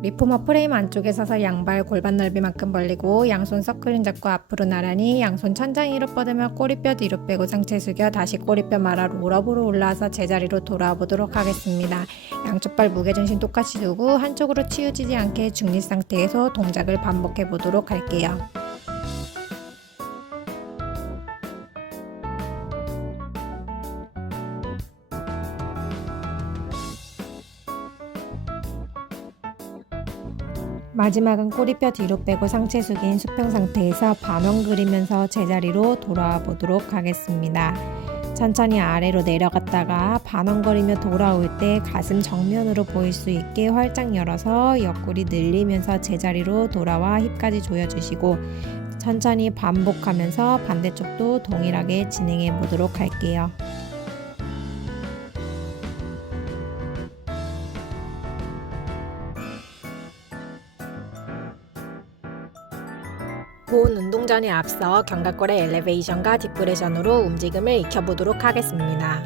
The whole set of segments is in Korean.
리포머 프레임 안쪽에 서서 양발 골반 넓이만큼 벌리고 양손 서클링 잡고 앞으로 나란히 양손 천장 위로 뻗으며 꼬리뼈 뒤로 빼고 상체 숙여 다시 꼬리뼈 말아 롤업으로 올라와서 제자리로 돌아와 보도록 하겠습니다. 양쪽 발 무게중심 똑같이 두고 한쪽으로 치우치지 않게 중립 상태에서 동작을 반복해 보도록 할게요. 마지막은 꼬리뼈 뒤로 빼고 상체 숙인 수평 상태에서 반원 그리면서 제자리로 돌아와 보도록 하겠습니다. 천천히 아래로 내려갔다가 반원 그리며 돌아올 때 가슴 정면으로 보일 수 있게 활짝 열어서 옆구리 늘리면서 제자리로 돌아와 힙까지 조여주시고 천천히 반복하면서 반대쪽도 동일하게 진행해 보도록 할게요. 본 운동 전에 앞서 견갑골의 엘리베이션과 디프레션으로 움직임을 익혀보도록 하겠습니다.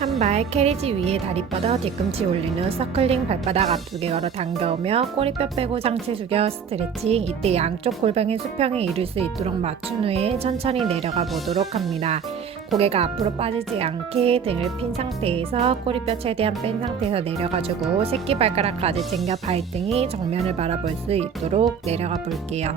한 발 캐리지 위에 다리 뻗어 뒤꿈치 올린 후 서클링 발바닥 앞두개 걸어 당겨오며 꼬리뼈 빼고 상체 숙여 스트레칭. 이때 양쪽 골반의 수평에 이룰 수 있도록 맞춘 후에 천천히 내려가 보도록 합니다. 고개가 앞으로 빠지지 않게 등을 핀 상태에서 꼬리뼈 최대한 뺀 상태에서 내려가지고 새끼발가락까지 챙겨 발등이 정면을 바라볼 수 있도록 내려가 볼게요.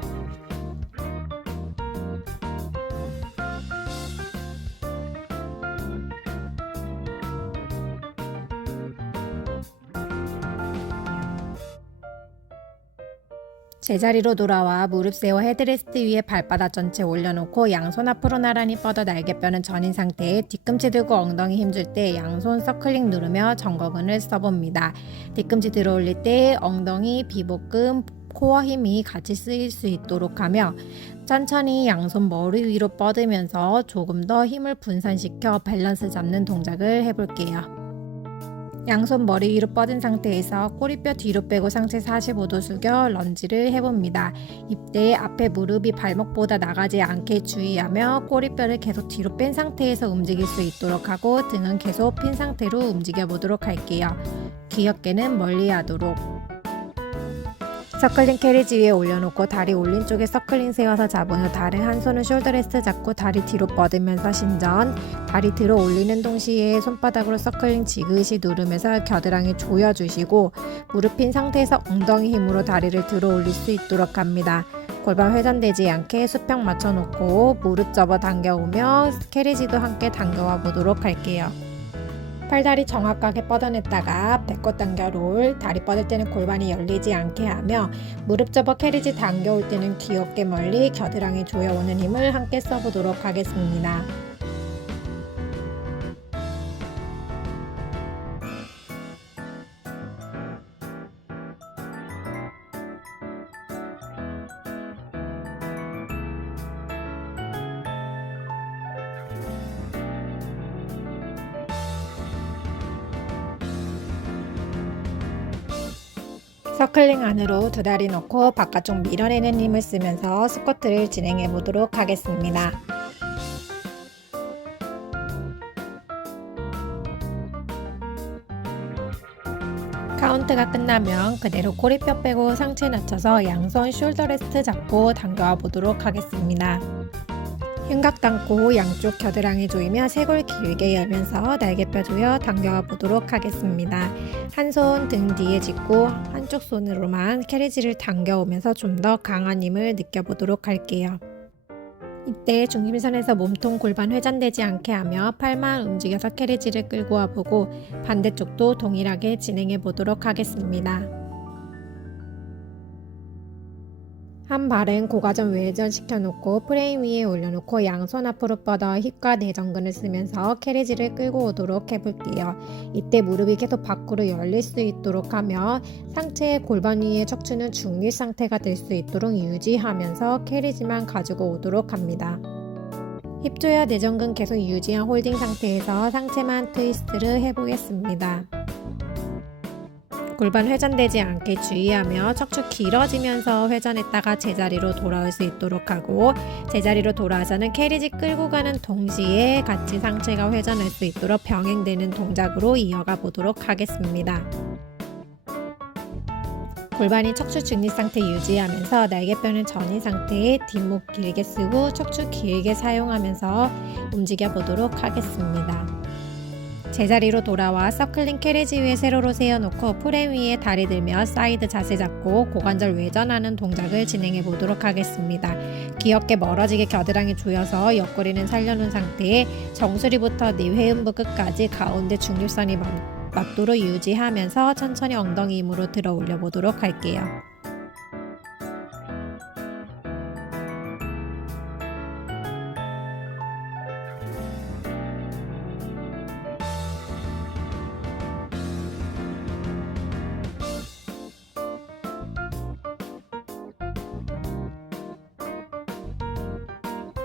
제자리로 돌아와 무릎 세워 헤드레스트 위에 발바닥 전체 올려놓고 양손 앞으로 나란히 뻗어 날개뼈는 전인 상태에 뒤꿈치 들고 엉덩이 힘줄 때 양손 서클링 누르며 정거근을 써봅니다. 뒤꿈치 들어 올릴 때 엉덩이, 비복근, 코어 힘이 같이 쓰일 수 있도록 하며 천천히 양손 머리 위로 뻗으면서 조금 더 힘을 분산시켜 밸런스 잡는 동작을 해볼게요. 양손 머리 위로 뻗은 상태에서 꼬리뼈 뒤로 빼고 상체 45도 숙여 런지를 해봅니다. 이때 앞에 무릎이 발목보다 나가지 않게 주의하며 꼬리뼈를 계속 뒤로 뺀 상태에서 움직일 수 있도록 하고 등은 계속 핀 상태로 움직여 보도록 할게요. 귀엽게는 멀리 하도록. 서클링 캐리지 위에 올려놓고 다리 올린 쪽에 서클링 세워서 잡은 후 다른 한 손은 숄더 레스트 잡고 다리 뒤로 뻗으면서 신전. 다리 들어 올리는 동시에 손바닥으로 서클링 지그시 누르면서 겨드랑이 조여주시고 무릎 핀 상태에서 엉덩이 힘으로 다리를 들어 올릴 수 있도록 합니다. 골반 회전되지 않게 수평 맞춰놓고 무릎 접어 당겨오며 캐리지도 함께 당겨와 보도록 할게요. 팔다리 정확하게 뻗어냈다가 배꼽 당겨 롤, 다리 뻗을 때는 골반이 열리지 않게 하며 무릎 접어 캐리지 당겨올 때는 귀엽게 멀리 겨드랑이 조여오는 힘을 함께 써보도록 하겠습니다. 서클링 안으로 두 다리 넣고 바깥쪽 밀어내는 힘을 쓰면서 스쿼트를 진행해 보도록 하겠습니다. 카운트가 끝나면 그대로 꼬리뼈 빼고 상체 낮춰서 양손 숄더 레스트 잡고 당겨와 보도록 하겠습니다. 흉곽 담고 양쪽 겨드랑이 조이며 쇄골 길게 열면서 날개뼈 조여 당겨와 보도록 하겠습니다. 한 손 등 뒤에 짚고 한쪽 손으로만 캐리지를 당겨오면서 좀 더 강한 힘을 느껴보도록 할게요. 이때 중심선에서 몸통 골반 회전되지 않게 하며 팔만 움직여서 캐리지를 끌고 와보고 반대쪽도 동일하게 진행해 보도록 하겠습니다. 한 발은 고관절 외전 시켜놓고 프레임 위에 올려놓고 양손 앞으로 뻗어 힙과 내전근을 쓰면서 캐리지를 끌고 오도록 해볼게요. 이때 무릎이 계속 밖으로 열릴 수 있도록 하며 상체의 골반 위에 척추는 중립 상태가 될 수 있도록 유지하면서 캐리지만 가지고 오도록 합니다. 힙 조여 내전근 계속 유지한 홀딩 상태에서 상체만 트위스트를 해보겠습니다. 골반 회전되지 않게 주의하며 척추 길어지면서 회전했다가 제자리로 돌아올 수 있도록 하고, 제자리로 돌아와서는 캐리지 끌고 가는 동시에 같이 상체가 회전할 수 있도록 병행되는 동작으로 이어가 보도록 하겠습니다. 골반이 척추 중립 상태 유지하면서 날개뼈는 전인 상태에 뒷목 길게 쓰고 척추 길게 사용하면서 움직여 보도록 하겠습니다. 제자리로 돌아와 서클링 캐리지 위에 세로로 세워놓고 프레임 위에 다리 들며 사이드 자세 잡고 고관절 외전하는 동작을 진행해 보도록 하겠습니다. 귀엽게 멀어지게 겨드랑이 조여서 옆구리는 살려놓은 상태에 정수리부터 니 회음부 끝까지 가운데 중립선이 맞도록 유지하면서 천천히 엉덩이 힘으로 들어 올려 보도록 할게요.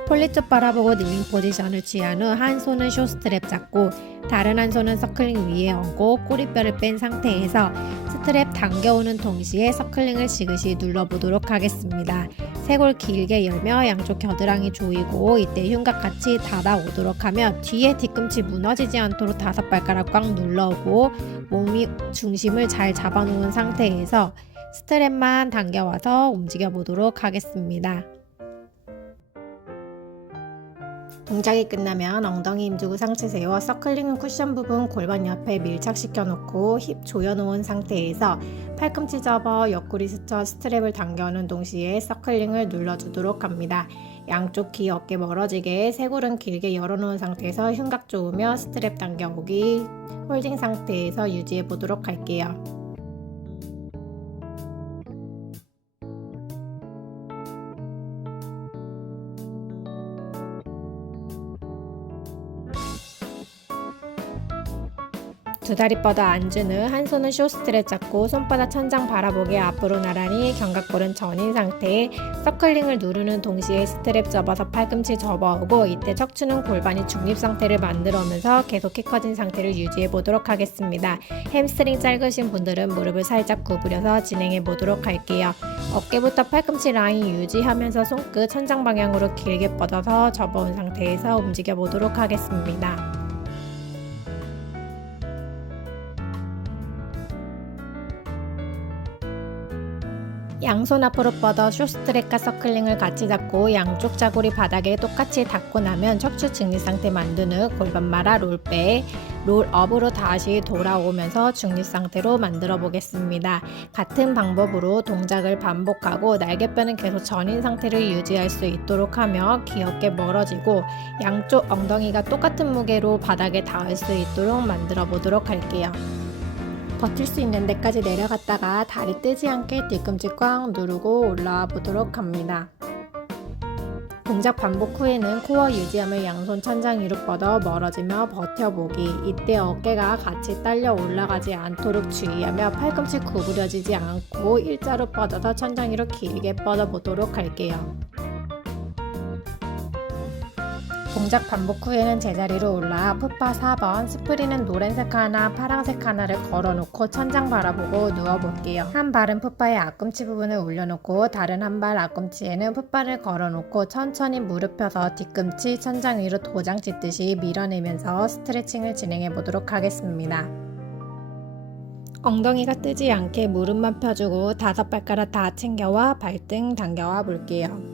폴리 쪽 바라보고 닐링 포지션을 취한 후 한 손은 숏스트랩 잡고 다른 한 손은 서클링 위에 얹고 꼬리뼈를 뺀 상태에서 스트랩 당겨오는 동시에 서클링을 지그시 눌러보도록 하겠습니다. 쇄골 길게 열며 양쪽 겨드랑이 조이고 이때 흉곽 같이 닫아오도록 하며 뒤에 뒤꿈치 무너지지 않도록 5발가락 꽉 눌러오고 몸이 중심을 잘 잡아놓은 상태에서 스트랩만 당겨와서 움직여 보도록 하겠습니다. 동작이 끝나면 엉덩이 힘주고 상체 세워 서클링은 쿠션 부분 골반 옆에 밀착시켜 놓고 힙 조여놓은 상태에서 팔꿈치 접어 옆구리 스쳐 스트랩을 당겨오는 동시에 서클링을 눌러주도록 합니다. 양쪽 귀 어깨 멀어지게 쇄골은 길게 열어놓은 상태에서 흉곽 조으며 스트랩 당겨오기 홀딩 상태에서 유지해 보도록 할게요. 두 다리 뻗어 앉은 후 한 손은 숏스트랩 잡고 손바닥 천장 바라보게 앞으로 나란히 견갑골은 전인 상태에 서클링을 누르는 동시에 스트랩 접어서 팔꿈치 접어오고 이때 척추는 골반이 중립 상태를 만들어오면서 계속 키 커진 상태를 유지해 보도록 하겠습니다. 햄스트링 짧으신 분들은 무릎을 살짝 구부려서 진행해 보도록 할게요. 어깨부터 팔꿈치 라인 유지하면서 손끝 천장 방향으로 길게 뻗어서 접어온 상태에서 움직여 보도록 하겠습니다. 양손 앞으로 뻗어 숏스트랩과 서클링을 같이 잡고 양쪽 자골이 바닥에 똑같이 닿고 나면 척추 중립 상태 만든 후 골반 말아 롤백, 롤업으로 다시 돌아오면서 중립 상태로 만들어 보겠습니다. 같은 방법으로 동작을 반복하고 날개뼈는 계속 전인 상태를 유지할 수 있도록 하며 귀엽게 멀어지고 양쪽 엉덩이가 똑같은 무게로 바닥에 닿을 수 있도록 만들어 보도록 할게요. 버틸 수 있는 데까지 내려갔다가 다리 뜨지 않게 뒤꿈치 꽉 누르고 올라와 보도록 합니다. 동작 반복 후에는 코어 유지하며 양손 천장 위로 뻗어 멀어지며 버텨보기. 이때 어깨가 같이 딸려 올라가지 않도록 주의하며 팔꿈치 구부려지지 않고 일자로 뻗어서 천장 위로 길게 뻗어 보도록 할게요. 동작 반복 후에는 제자리로 올라 풋바 4번, 스프린은 노란색 하나, 파란색 하나를 걸어놓고 천장 바라보고 누워볼게요. 한 발은 풋바의 앞꿈치 부분을 올려놓고 다른 한 발 앞꿈치에는 풋바를 걸어놓고 천천히 무릎 펴서 뒤꿈치 천장 위로 도장 찢듯이 밀어내면서 스트레칭을 진행해 보도록 하겠습니다. 엉덩이가 뜨지 않게 무릎만 펴주고 5발가락 다 챙겨와 발등 당겨와 볼게요.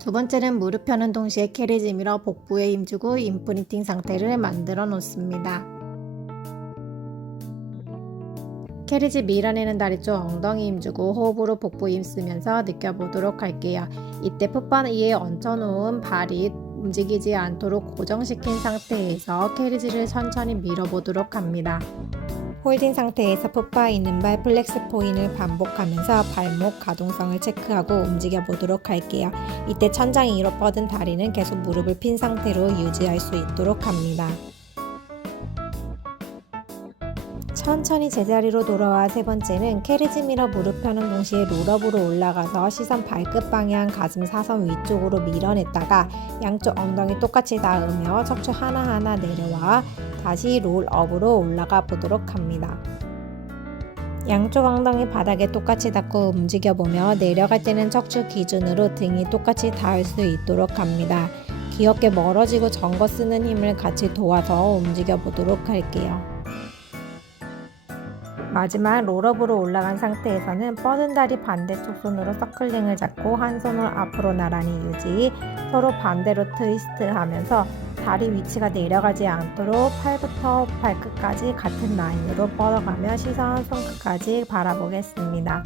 두 번째는 무릎 펴는 동시에 캐리지 밀어 복부에 힘주고 임프린팅 상태를 만들어 놓습니다. 캐리지 밀어내는 다리 쪽 엉덩이 힘주고 호흡으로 복부 힘쓰면서 느껴보도록 할게요. 이때 풋바 위에 얹혀놓은 발이 움직이지 않도록 고정시킨 상태에서 캐리지를 천천히 밀어보도록 합니다. 홀딩 상태에서 풋바 있는 발 플렉스 포인을 반복하면서 발목 가동성을 체크하고 움직여 보도록 할게요. 이때 천장 위로 뻗은 다리는 계속 무릎을 핀 상태로 유지할 수 있도록 합니다. 천천히 제자리로 돌아와 세 번째는 캐리지 밀어 무릎 펴는 동시에 롤업으로 올라가서 시선 발끝 방향 가슴 사선 위쪽으로 밀어냈다가 양쪽 엉덩이 똑같이 닿으며 척추 하나하나 내려와 다시 롤업으로 올라가 보도록 합니다. 양쪽 엉덩이 바닥에 똑같이 닿고 움직여보며 내려갈 때는 척추 기준으로 등이 똑같이 닿을 수 있도록 합니다. 귀엽게 멀어지고 전거 쓰는 힘을 같이 도와서 움직여 보도록 할게요. 마지막 롤업으로 올라간 상태에서는 뻗은 다리 반대쪽 손으로 서클링을 잡고 한 손을 앞으로 나란히 유지, 서로 반대로 트위스트 하면서 다리 위치가 내려가지 않도록 팔부터 발끝까지 같은 라인으로 뻗어가며 시선 손끝까지 바라보겠습니다.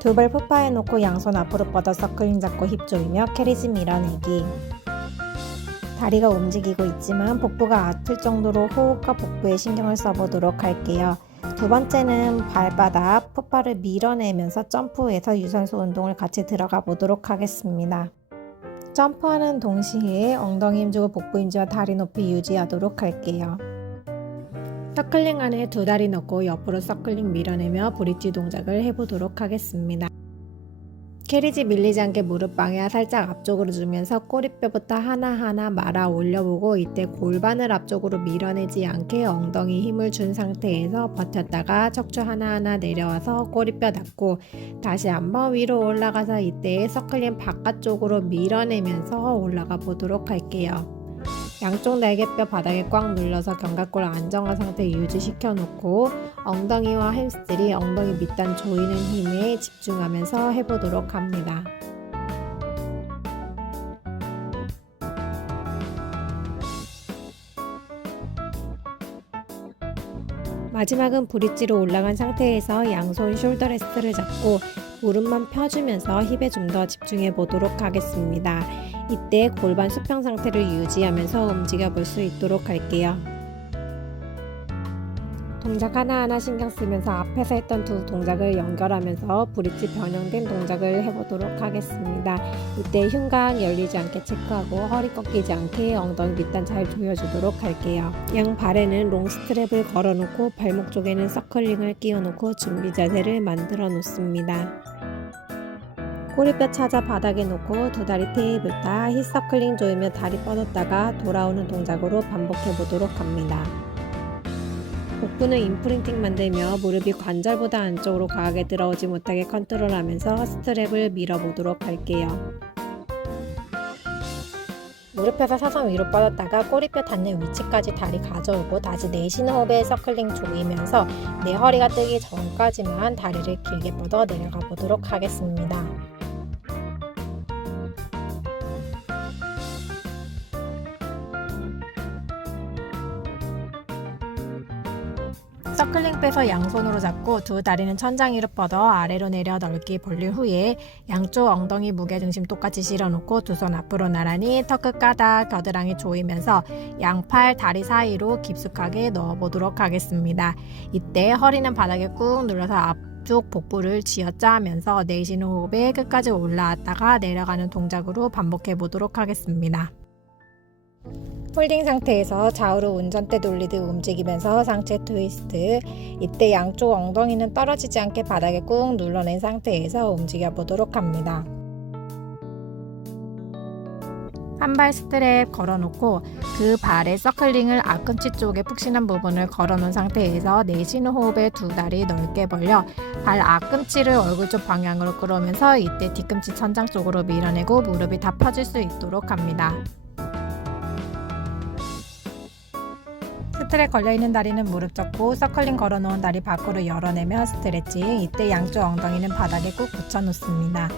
두 발 풋바에 놓고 양손 앞으로 뻗어 서클링 잡고 힙 조이며 캐리지 밀어내기. 다리가 움직이고 있지만 복부가 아플 정도로 호흡과 복부에 신경을 써보도록 할게요. 두 번째는 발바닥, 풋바를 밀어내면서 점프해서 유산소 운동을 같이 들어가 보도록 하겠습니다. 점프하는 동시에 엉덩이 힘주고 복부 힘주와 다리 높이 유지하도록 할게요. 서클링 안에 두 다리 넣고 옆으로 서클링 밀어내며 브릿지 동작을 해보도록 하겠습니다. 캐리지 밀리지 않게 무릎 방향 살짝 앞쪽으로 주면서 꼬리뼈부터 하나하나 말아 올려보고 이때 골반을 앞쪽으로 밀어내지 않게 엉덩이 힘을 준 상태에서 버텼다가 척추 하나하나 내려와서 꼬리뼈 닿고 다시 한번 위로 올라가서 이때 서클링 바깥쪽으로 밀어내면서 올라가 보도록 할게요. 양쪽 날개뼈 바닥에 꽉 눌러서 견갑골 안정화 상태 유지시켜 놓고 엉덩이와 햄스트링, 엉덩이 밑단 조이는 힘에 집중하면서 해보도록 합니다. 마지막은 브릿지로 올라간 상태에서 양손 숄더 레스트를 잡고 무릎만 펴주면서 힙에 좀 더 집중해 보도록 하겠습니다. 이때 골반 수평 상태를 유지하면서 움직여 볼 수 있도록 할게요. 동작 하나하나 신경 쓰면서 앞에서 했던 두 동작을 연결하면서 브릿지 변형된 동작을 해보도록 하겠습니다. 이때 흉곽 열리지 않게 체크하고 허리 꺾이지 않게 엉덩이 밑단 잘 조여주도록 할게요. 양 발에는 롱 스트랩을 걸어놓고 발목 쪽에는 서클링을 끼워놓고 준비 자세를 만들어 놓습니다. 꼬리뼈 찾아 바닥에 놓고 두 다리 테이블 타 힙 서클링 조이며 다리 뻗었다가 돌아오는 동작으로 반복해 보도록 합니다. 복부는 임프린팅 만들며 무릎이 관절보다 안쪽으로 과하게 들어오지 못하게 컨트롤하면서 스트랩을 밀어보도록 할게요. 무릎 펴서 사선 위로 뻗었다가 꼬리뼈 닿는 위치까지 다리 가져오고 다시 내쉬는 호흡에 서클링 조이면서 내 허리가 뜨기 전까지만 다리를 길게 뻗어 내려가 보도록 하겠습니다. 서클링 빼서 양손으로 잡고 두 다리는 천장 위로 뻗어 아래로 내려 넓게 벌린 후에 양쪽 엉덩이 무게중심 똑같이 실어놓고 두 손 앞으로 나란히 턱끝 가닥 겨드랑이 조이면서 양팔 다리 사이로 깊숙하게 넣어보도록 하겠습니다. 이때 허리는 바닥에 꾹 눌러서 앞쪽 복부를 쥐어짜면서 내쉬는 호흡에 끝까지 올라왔다가 내려가는 동작으로 반복해 보도록 하겠습니다. 홀딩 상태에서 좌우로 운전대 돌리듯 움직이면서 상체 트위스트. 이때 양쪽 엉덩이는 떨어지지 않게 바닥에 꾹 눌러낸 상태에서 움직여 보도록 합니다. 한 발 스트랩 걸어놓고 그 발에 서클링을 앞꿈치 쪽에 푹신한 부분을 걸어놓은 상태에서 내쉬는 호흡에 두 다리 넓게 벌려 발 앞꿈치를 얼굴 쪽 방향으로 끌어오면서 이때 뒤꿈치 천장 쪽으로 밀어내고 무릎이 다 펴질 수 있도록 합니다. 스트랩 걸려있는 다리는 무릎 접고 서클링 걸어놓은 다리 밖으로 열어내며 스트레칭. 이때 양쪽 엉덩이는 바닥에 꾹 붙여 놓습니다.